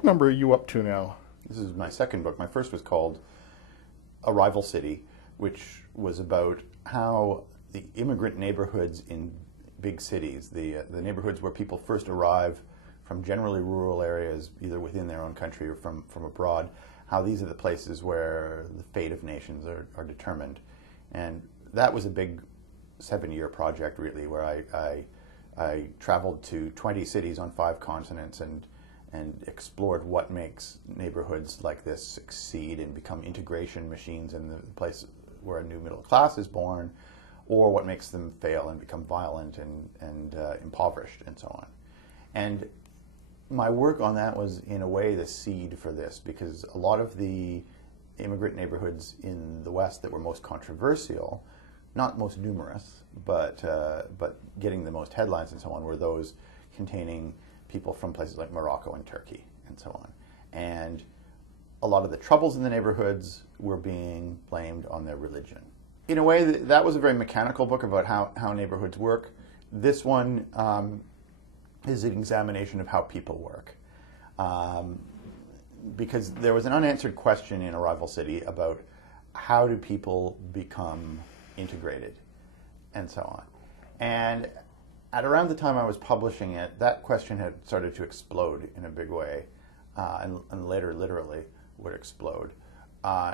What number are you up to now? This is my second book. My first was called Arrival City, which was about how the immigrant neighborhoods in big cities, the neighborhoods where people first arrive from generally rural areas, either within their own country or from abroad, how these are the places where the fate of nations are determined. And that was a big 7-year project, really, where I traveled to 20 cities on 5 continents and explored what makes neighborhoods like this succeed and become integration machines in the place where a new middle class is born, or what makes them fail and become violent and impoverished and so on. And my work on that was, in a way, the seed for this, because a lot of the immigrant neighborhoods in the West that were most controversial, not most numerous, but getting the most headlines and so on, were those containing people from places like Morocco and Turkey and so on. And a lot of the troubles in the neighborhoods were being blamed on their religion. In a way, that was a very mechanical book about how neighborhoods work. This one is an examination of how people work. Because there was an unanswered question in Arrival City about how do people become integrated and so on. And at around the time I was publishing it, that question had started to explode in a big way, and later literally would explode,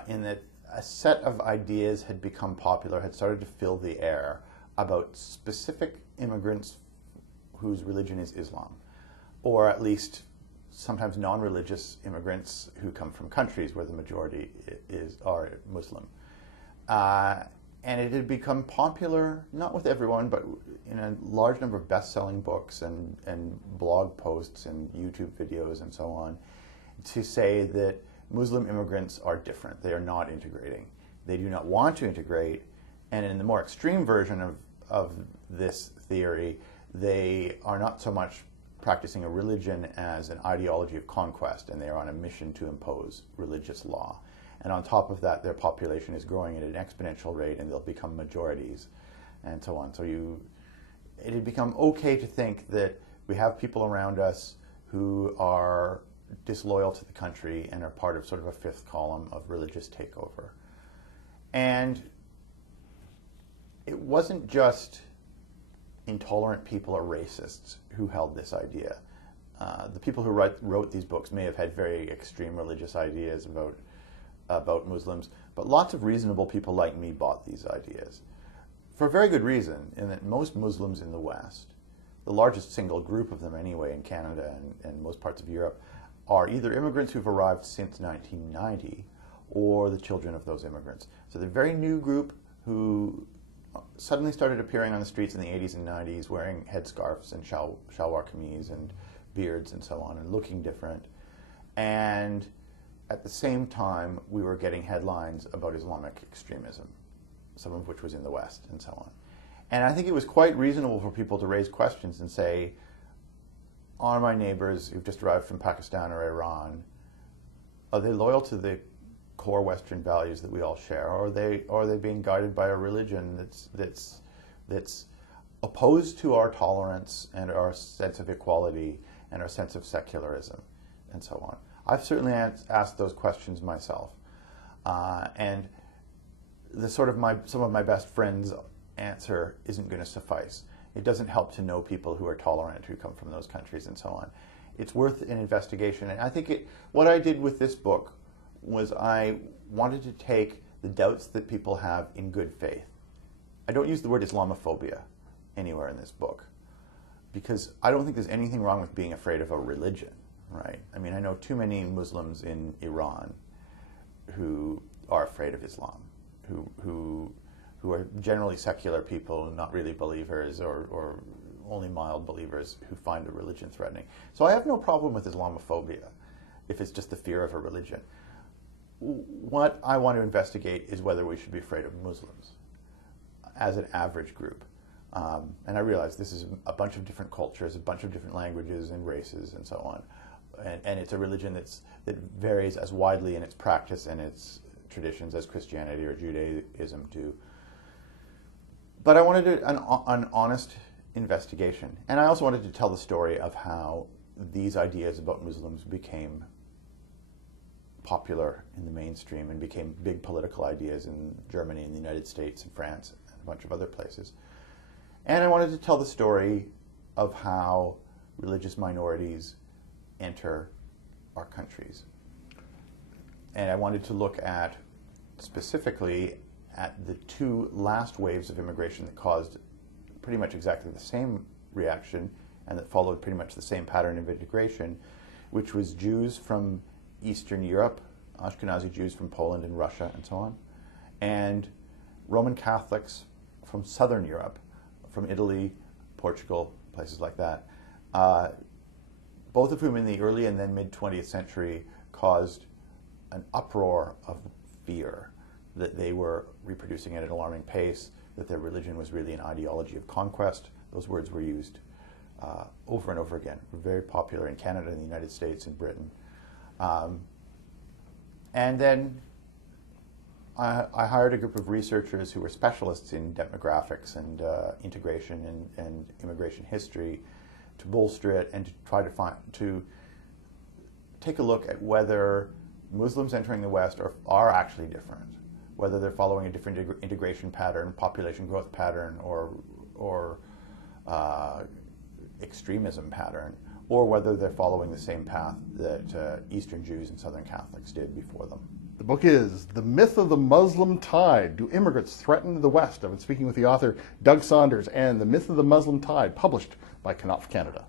in that a set of ideas had become popular, had started to fill the air about specific immigrants whose religion is Islam, or at least sometimes non-religious immigrants who come from countries where the majority are Muslim. And it had become popular, not with everyone, but in a large number of best-selling books and blog posts and YouTube videos and so on, to say that Muslim immigrants are different. They are not integrating. They do not want to integrate. And in the more extreme version of this theory, they are not so much practicing a religion as an ideology of conquest, and they are on a mission to impose religious law. And on top of that, their population is growing at an exponential rate, and they'll become majorities, and so on. So it had become okay to think that we have people around us who are disloyal to the country and are part of sort of a fifth column of religious takeover. And it wasn't just intolerant people or racists who held this idea. The people who wrote these books may have had very extreme religious ideas about Muslims, but lots of reasonable people like me bought these ideas. For a very good reason, in that most Muslims in the West, the largest single group of them anyway in Canada and most parts of Europe, are either immigrants who've arrived since 1990 or the children of those immigrants. So the very new group who suddenly started appearing on the streets in the 80s and 90s wearing headscarves and shalwar kameez and beards and so on and looking different. And at the same time, we were getting headlines about Islamic extremism, some of which was in the West and so on. And I think it was quite reasonable for people to raise questions and say, are my neighbors who've just arrived from Pakistan or Iran, are they loyal to the core Western values that we all share, or are they being guided by a religion that's opposed to our tolerance and our sense of equality and our sense of secularism and so on? I've certainly asked those questions myself, and some of my best friends' answer isn't going to suffice. It doesn't help to know people who are tolerant, who come from those countries and so on. It's worth an investigation, and I think what I did with this book was I wanted to take the doubts that people have in good faith. I don't use the word Islamophobia anywhere in this book, because I don't think there's anything wrong with being afraid of a religion, right? I mean, I know too many Muslims in Iran who are afraid of Islam, who are generally secular people, not really believers or only mild believers who find the religion threatening. So I have no problem with Islamophobia if it's just the fear of a religion. What I want to investigate is whether we should be afraid of Muslims as an average group. And I realize this is a bunch of different cultures, a bunch of different languages and races and so on. And it's a religion that varies as widely in its practice and its traditions as Christianity or Judaism do. But I wanted an honest investigation. And I also wanted to tell the story of how these ideas about Muslims became popular in the mainstream and became big political ideas in Germany and the United States and France and a bunch of other places. And I wanted to tell the story of how religious minorities enter our countries. And I wanted to look at, specifically, at the two last waves of immigration that caused pretty much exactly the same reaction and that followed pretty much the same pattern of integration, which was Jews from Eastern Europe, Ashkenazi Jews from Poland and Russia and so on, and Roman Catholics from Southern Europe, from Italy, Portugal, places like that, both of whom in the early and then mid-20th century caused an uproar of fear that they were reproducing at an alarming pace, that their religion was really an ideology of conquest. Those words were used over and over again. Were very popular in Canada, in the United States, and Britain. And then I hired a group of researchers who were specialists in demographics and integration and immigration history to bolster it and to try to take a look at whether Muslims entering the West are actually different, whether they're following a different integration pattern, population growth pattern, or extremism pattern, or whether they're following the same path that Eastern Jews and Southern Catholics did before them. The book is The Myth of the Muslim Tide, Do Immigrants Threaten the West? I've been speaking with the author, Doug Saunders, and The Myth of the Muslim Tide, published by Knopf Canada.